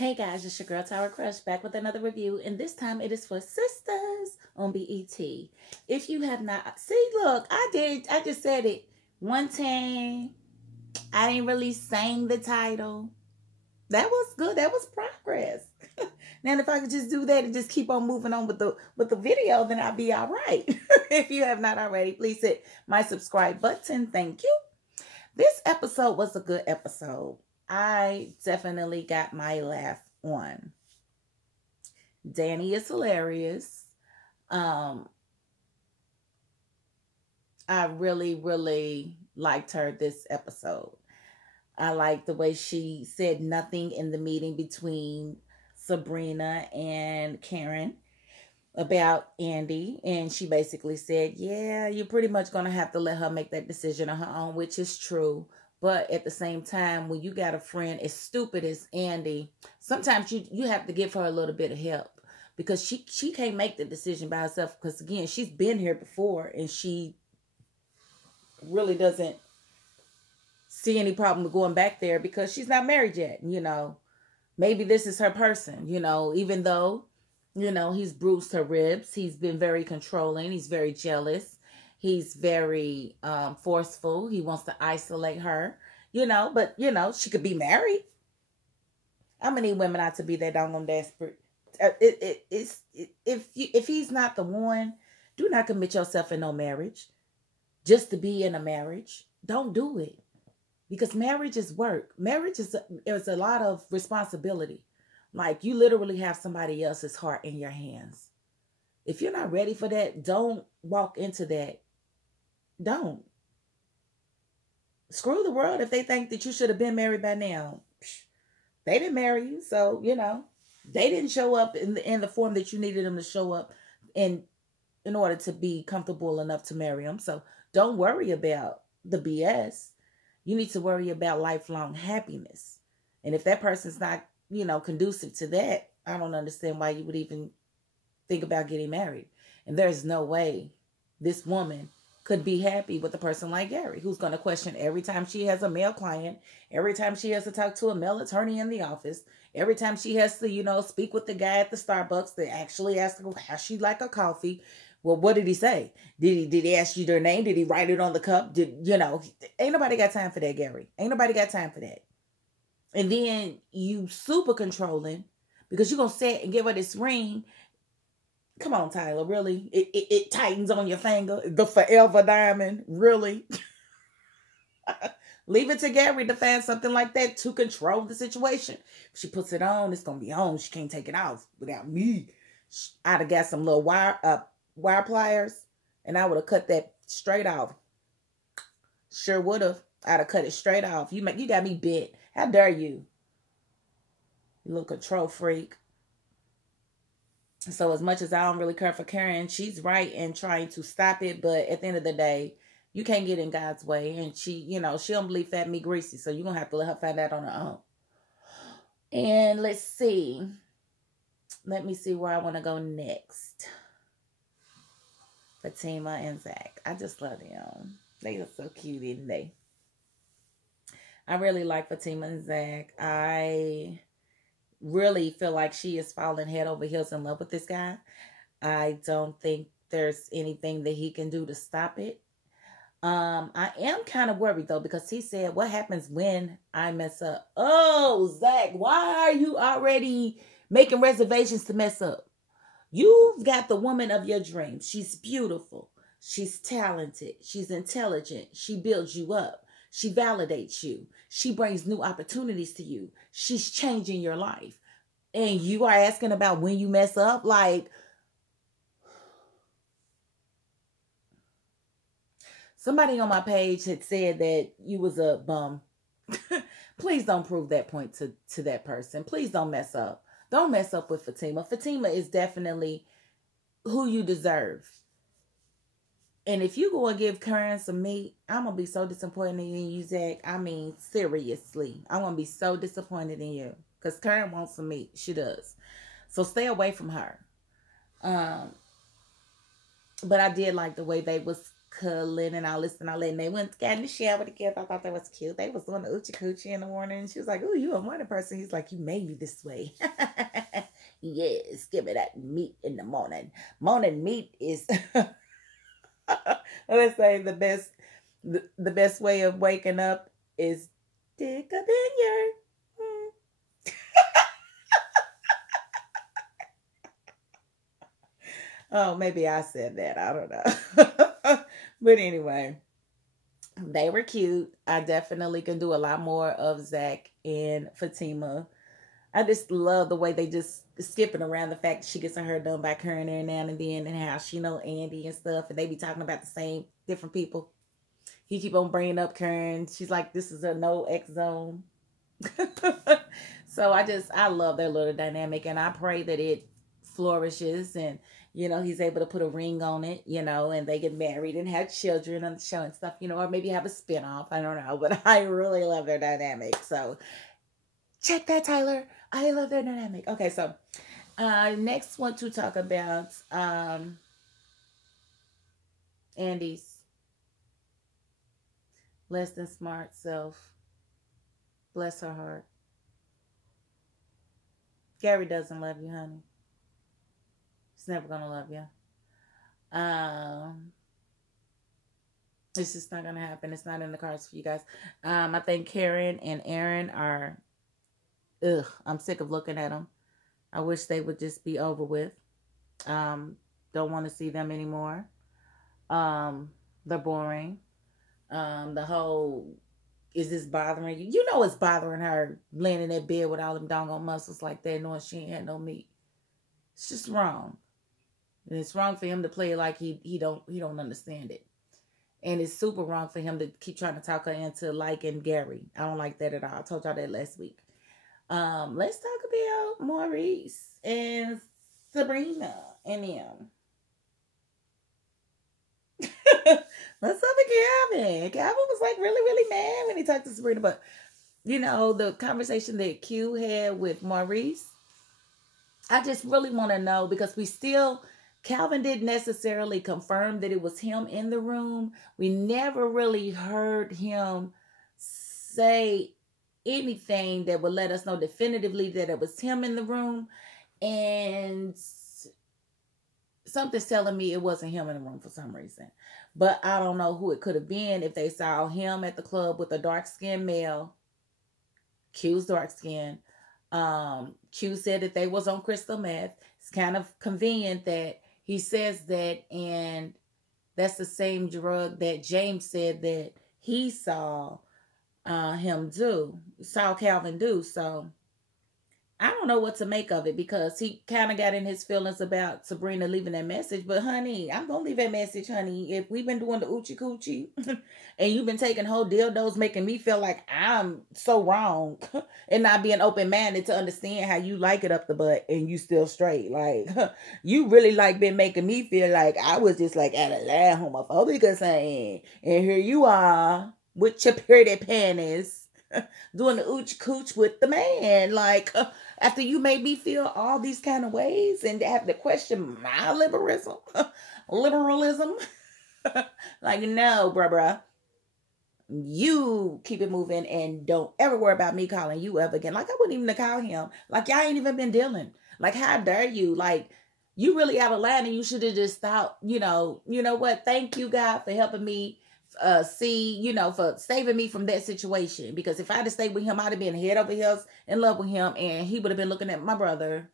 Hey guys, it's your girl Tower Crush back with another review, and this time it is for Sistas on BET. If you have not, look, I just said it one time. I didn't really sing the title. That was good. That was progress. Now, if I could just do that and just keep on moving on with the video, then I'll be all right. If you have not already, please hit my subscribe button. Thank you. This episode was a good episode. I definitely got my laugh on. Danni is hilarious. I really, really liked her this episode. I liked the way she said nothing in the meeting between Sabrina and Karen about Andi. And she basically said, yeah, you're pretty much going to have to let her make that decision on her own, which is true. But at the same time, when you got a friend as stupid as Andi, sometimes you have to give her a little bit of help, because she can't make the decision by herself. Because again, she's been here before and she really doesn't see any problem with going back there because she's not married yet. You know, maybe this is her person, you know, even though, you know, he's bruised her ribs. He's been very controlling. He's very jealous. He's very forceful. He wants to isolate her, you know, but, you know, she could be married. How many women out to be that doggone desperate? If he's not the one, do not commit yourself in no marriage just to be in a marriage. Don't do it, because marriage is work. Marriage is a lot of responsibility. Like, you literally have somebody else's heart in your hands. If you're not ready for that, don't walk into that. Don't. Screw the world if they think that you should have been married by now. They didn't marry you, so, you know, they didn't show up in the form that you needed them to show up in order to be comfortable enough to marry them. So don't worry about the BS. You need to worry about lifelong happiness. And if that person's not, you know, conducive to that, I don't understand why you would even think about getting married. And there's no way this woman could be happy with a person like Gary, who's going to question every time she has a male client, every time she has to talk to a male attorney in the office, every time she has to, you know, speak with the guy at the Starbucks to actually ask her how she like her coffee. Well, what did he say? Did he ask you their name? Did he write it on the cup? You know, ain't nobody got time for that, Gary. Ain't nobody got time for that. And then you super controlling because you're going to sit and give her this ring. Come on, Tyler, really? It tightens on your finger. The forever diamond, really? Leave it to Gary to find something like that to control the situation. If she puts it on, it's going to be on. She can't take it off without me. I'd have got some little wire pliers, and I would have cut that straight off. Sure would have. I'd have cut it straight off. You got me bit. How dare you? You little control freak. So as much as I don't really care for Karen, she's right in trying to stop it. But at the end of the day, you can't get in God's way. And she, you know, she don't believe fat meat greasy. So you're going to have to let her find that on her own. And let's see. Let me see where I want to go next. Fatima and Zack. I just love them. They are so cute, isn't they? I really like Fatima and Zack. I really feel like she is falling head over heels in love with this guy. I don't think there's anything that he can do to stop it. I am kind of worried though, because he said, what happens when I mess up? Oh, Zack, why are you already making reservations to mess up? You've got the woman of your dreams. She's beautiful. She's talented. She's intelligent. She builds you up. She validates you. She brings new opportunities to you. She's changing your life. And you are asking about when you mess up? Like, somebody on my page had said that you was a bum. Please don't prove that point to that person. Please don't mess up. Don't mess up with Fatima. Fatima is definitely who you deserve. And if you go and give Karen some meat, I'm going to be so disappointed in you, Zack. I mean, seriously. I'm going to be so disappointed in you. Because Karen wants some meat. She does. So stay away from her. But I did like the way they was cuddling and all this and all that. And they got in the shower together. I thought that was cute. They was doing the oochie coochie in the morning. And she was like, "Ooh, you a morning person." He's like, "You made me this way." Yes, give me that meat in the morning. Morning meat is, let's say, the best way of waking up is dick up in your. Oh, maybe I said that. I don't know. But anyway, they were cute. I definitely can do a lot more of Zack and Fatima. I just love the way they just skipping around the fact that she gets her hair done by Karen every now and then, and how she know Andi and stuff, and they be talking about the same different people. He keep on bringing up Karen. She's like, this is a no X zone. So I love their little dynamic, and I pray that it flourishes, and he's able to put a ring on it, and they get married and have children on the show and stuff, or maybe have a spinoff. I don't know, but I really love their dynamic. So check that, Tyler. I love their dynamic. Okay, so next want to talk about Andi's less than smart self. Bless her heart. Gary doesn't love you, honey. He's never gonna love you. It's just not gonna happen. It's not in the cards for you guys. I think Karen and Aaron are. I'm sick of looking at them. I wish they would just be over with. Don't want to see them anymore. They're boring. The whole, is this bothering you? You know it's bothering her laying in that bed with all them doggone muscles like that, knowing she ain't had no meat. It's just wrong. And it's wrong for him to play like he don't understand it. And it's super wrong for him to keep trying to talk her into liking Gary. I don't like that at all. I told y'all that last week. Let's talk about Maurice and Sabrina and them. Let's talk about Calvin. Calvin was like really, really mad when he talked to Sabrina. But, the conversation that Q had with Maurice, I just really want to know, because Calvin didn't necessarily confirm that it was him in the room. We never really heard him say anything that would let us know definitively that it was him in the room. And something's telling me it wasn't him in the room for some reason. But I don't know who it could have been. If they saw him at the club with a dark-skinned male, Q's dark skin. Q said that they was on crystal meth. It's kind of convenient that he says that, and that's the same drug that James said that he saw Calvin do. So I don't know what to make of it, because he kind of got in his feelings about Sabrina leaving that message. But honey, I'm going to leave that message, honey. If we've been doing the oochie coochie and you've been taking whole dildos, making me feel like I'm so wrong and not being open-minded to understand how you like it up the butt and you still straight. Like, you really been making me feel like I was just like out of line homophobic or something. And here you are with your pretty panties doing the ooch cooch with the man, after you made me feel all these kind of ways and have to question my liberalism. Like, no, bruh. You keep it moving and don't ever worry about me calling you ever again. Like, I wouldn't even call him. Like, y'all ain't even been dealing. Like, how dare you? Like, you really out of line, and you should have just thought, you know what? Thank you, God, for helping me for saving me from that situation. Because if I'd have stayed with him, I'd have been head over heels in love with him, and he would have been looking at my brother.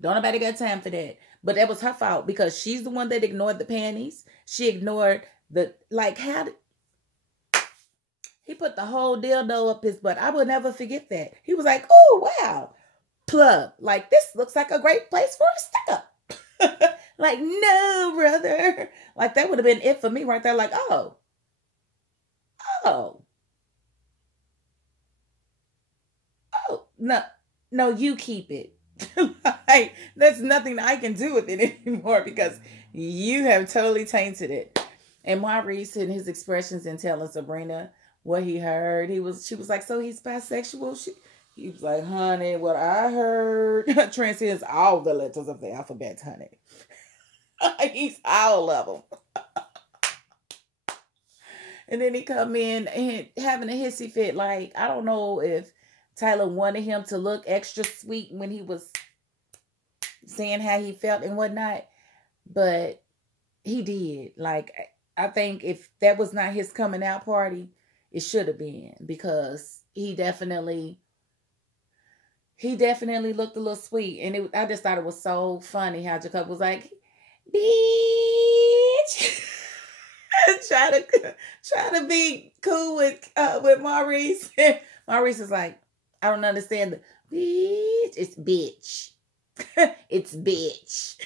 Don't nobody got time for that. But that was her fault, because she's the one that ignored the panties. She ignored he put the whole dildo up his butt. I will never forget that. He was like, oh, wow. Plug. Like, this looks like a great place for a stick-up. Like, no, brother. Like, that would have been it for me right there. Like, oh, no, you keep it. Like, there's nothing I can do with it anymore, because you have totally tainted it. And Maurice, in his expressions in telling Sabrina what he heard, she was like, so he's bisexual? He was like, honey, what I heard transcends all the letters of the alphabet, honey. He's all of them. And then he come in and having a hissy fit. Like, I don't know if Tyler wanted him to look extra sweet when he was saying how he felt and whatnot. But he did. Like, I think if that was not his coming out party, it should have been. Because he definitely looked a little sweet. And I just thought it was so funny how Jacob was like, bitch. try to be cool with Maurice. Maurice is like, I don't understand the bitch. It's bitch. It's bitch.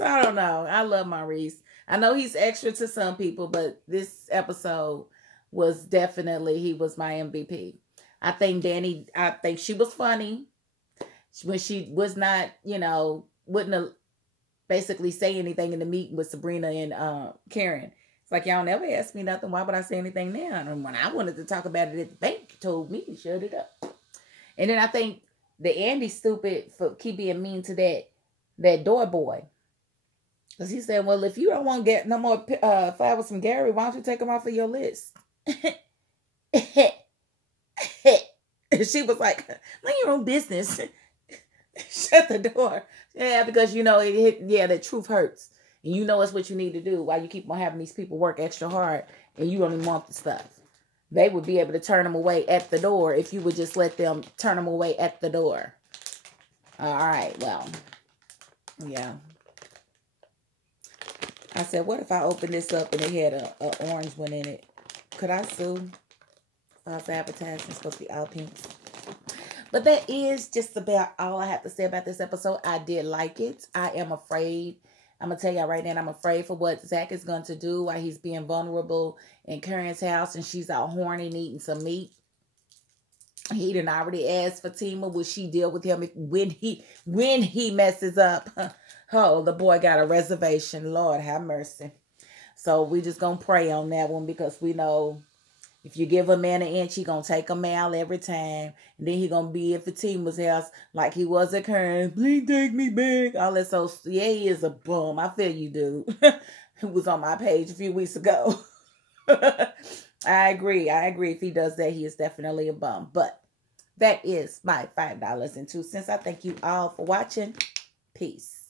I don't know. I love Maurice. I know he's extra to some people, but this episode was definitely, he was my MVP. I think Danni, she was funny when she was not, wouldn't have basically say anything in the meeting with Sabrina and Karen. It's like, y'all never asked me nothing. Why would I say anything now? And when I wanted to talk about it at the bank, you told me to shut it up. And then I think the Andy's stupid for keep being mean to that door boy. Because he said, well, if you don't want to get no more flowers from Gary, why don't you take them off of your list? She was like, mind your own business. Shut the door. Yeah, because the truth hurts. And it's what you need to do while you keep on having these people work extra hard and you don't even want the stuff. They would be able to turn them away at the door if you would just let them turn them away at the door. All right, well, yeah. I said, what if I open this up and it had a orange one in it? Could I sue? False advertising, supposed to be all pinks. But that is just about all I have to say about this episode. I did like it. I am afraid. I'm going to tell y'all right now, I'm afraid for what Zack is going to do while he's being vulnerable in Karen's house and she's out horny and eating some meat. He done already asked Fatima, will she deal with him when he messes up? Oh, the boy got a reservation. Lord have mercy. So we just going to pray on that one because we know if you give a man an inch, he going to take a mile every time. And then he going to be at Fatima's house like he was at Karen. Please take me back. All that. So, yeah, he is a bum. I feel you, dude. It was on my page a few weeks ago. I agree. If he does that, he is definitely a bum. But that is my $5.02. I thank you all for watching. Peace.